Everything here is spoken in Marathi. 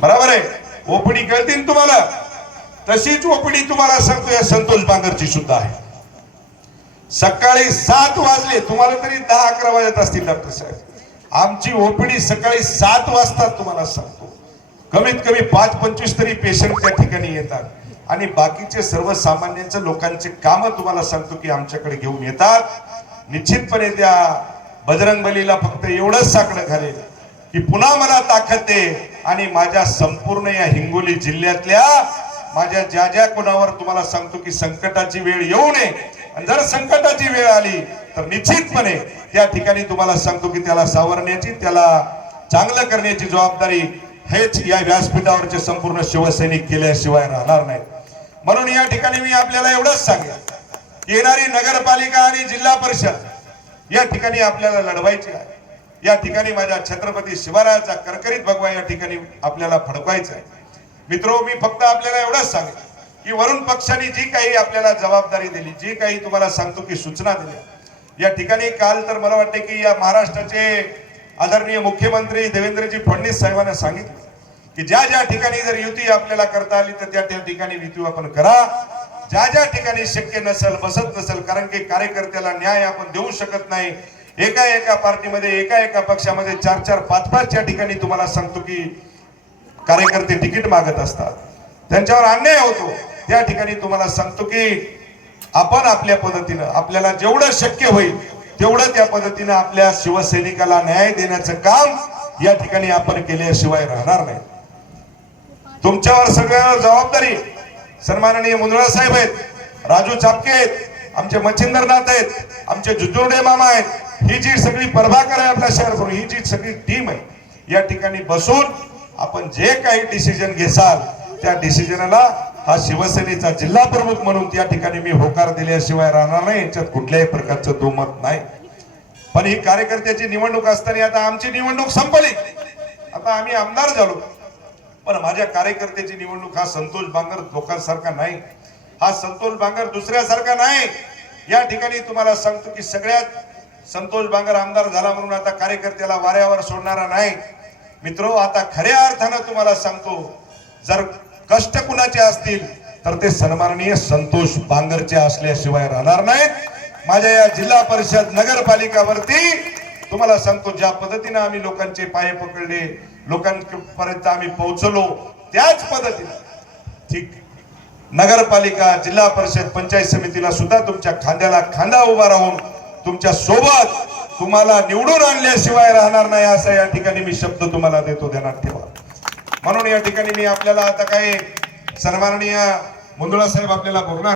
बरोबर आहे? ओपडी कळतील तुम्हाला. तशीच ओपडी तुम्हाला सांगतो या संतोष बांगरची सुद्धा आहे. सकाळी सात वाजले तुम्हाला तरी दहा अकरा वाजत असतील डॉक्टर साहेब. आमची ओपीडी सकाळी सात वाजता तुम्हाला सांगतो. कमीत कमी पाच पंचवीस तरी पेशंट त्या ठिकाणी येतात. आणि बाकीचे सर्वसामान्यांचं लोकांचे काम तुम्हाला सांगतो की आमच्याकडे घेऊन येतात. निश्चितपणे त्या बजरंगबलीला फक्त एवढंच साकडं घालेल की पुन्हा मला ताकद दे. आणि माझ्या संपूर्ण या हिंगोली जिल्ह्यातल्या माझ्या ज्या ज्या कोणावर तुम्हाला सांगतो की संकटाची वेळ येऊ नये आणि जर संकटाची वेळ आली तर निश्चितपणे त्या ठिकाणी तुम्हाला सांगतो की त्याला सावरण्याची त्याला चांगलं करण्याची जबाबदारी हेच या व्यासपीठावरचे संपूर्ण शिवसैनिक केल्याशिवाय राहणार नाही म्हणून या ठिकाणी मी आपल्याला एवढंच सांगेन येणारी नगरपालिका आणि जिल्हा परिषद या ठिकाणी आपल्याला लढवायची आहे. या ठिकाणी माझ्या छत्रपती शिवरायाचा करकरीत भगवा या ठिकाणी आपल्याला फडकवायचा आहे मित्रो मी फक्त आपल्याला एवढंच सांगेन की वरुण पक्षाने जी काही आपल्याला जबाबदारी दिली जी काही तुम्हाला सांगतो की सूचना दिल्या या ठिकाणी काल तर मला वाटते की या महाराष्ट्राचे आदरणीय मुख्यमंत्री देवेंद्रजी फडणवीस साहेबांना सांगितलं की ज्या ज्या ठिकाणी जर युती आपल्याला करता आली तर त्या त्या ठिकाणी युती आपण करा. ज्या ज्या ठिकाणी शक्य नसेल बसत नसेल कारण की कार्यकर्त्याला न्याय आपण देऊ शकत नाही एका एका पार्टीमध्ये एका एका पक्षामध्ये चार चार पाच पाच या ठिकाणी तुम्हाला सांगतो की कार्यकर्ते तिकीट मागत असतात त्यांच्यावर अन्याय होतो त्या ठिकाणी तुम्हाला सांगतो की आपण आपल्या पद्धतीनं आपल्याला जेवढं शक्य होईल तेवढं त्या पद्धतीनं आपल्या शिवसैनिकाला न्याय देण्याचं काम या ठिकाणी आपण केल्याशिवाय राहणार नाही. तुमच्यावर सगळ्यावर जबाबदारी. सन्माननीय मुंदळा साहेब आहेत राजू चापके आहेत आमचे मच्छिंदरनाथ आहेत आमचे जुजुर्डे मामा आहेत ही जी सगळी प्रभाकर आहे आपल्या शहर ही जी सगळी टीम आहे या ठिकाणी बसून आपण जे काही डिसिजन घेसाल त्या डिसिजनला हा शिवसेनेचा जिल्हा प्रमुख म्हणून त्या ठिकाणी मी होकार दिल्याशिवाय राहणार नाही याच्यात कुठल्याही प्रकारचं दुमत नाही. पण ही कार्यकर्त्याची निवडणूक असताना आता आमची निवडणूक संपली. आता आम्ही आमदार झालो. पण माझ्या कार्यकर्त्याची निवडणूक हा संतोष बांगर लोकांसारखा नाही. हा संतोष बांगर दुसऱ्यासारखा नाही. या ठिकाणी तुम्हाला सांगतो की सगळ्यात संतोष बांगर आमदार झाला म्हणून आता कार्यकर्त्याला वाऱ्यावर सोडणारा नाही. मित्रो आता खऱ्या अर्थानं तुम्हाला सांगतो जर कष्ट कुणाचे असतील तर ते सन्माननीय संतोष बांगरचे असल्याशिवाय राहणार नाहीत. माझ्या या जिल्हा परिषद नगरपालिकावरती तुम्हाला सांगतो ज्या पद्धतीने आम्ही लोकांचे पाय पकडले लोकांपर्यंत आम्ही पोहोचलो त्याच पद्धतीने ठीक नगरपालिका जिल्हा परिषद पंचायत समितीला सुद्धा तुमच्या खांद्याला खांदा उभा राहून तुमच्यासोबत तुम्हाला निवडून आणल्याशिवाय राहणार नाही असा या ठिकाणी मी शब्द तुम्हाला देतो ध्यानात ठेवा. म्हणून या ठिकाणी मी आपल्याला आता काही सन्माननीय मुंदुळा साहेब आपल्याला बोलणार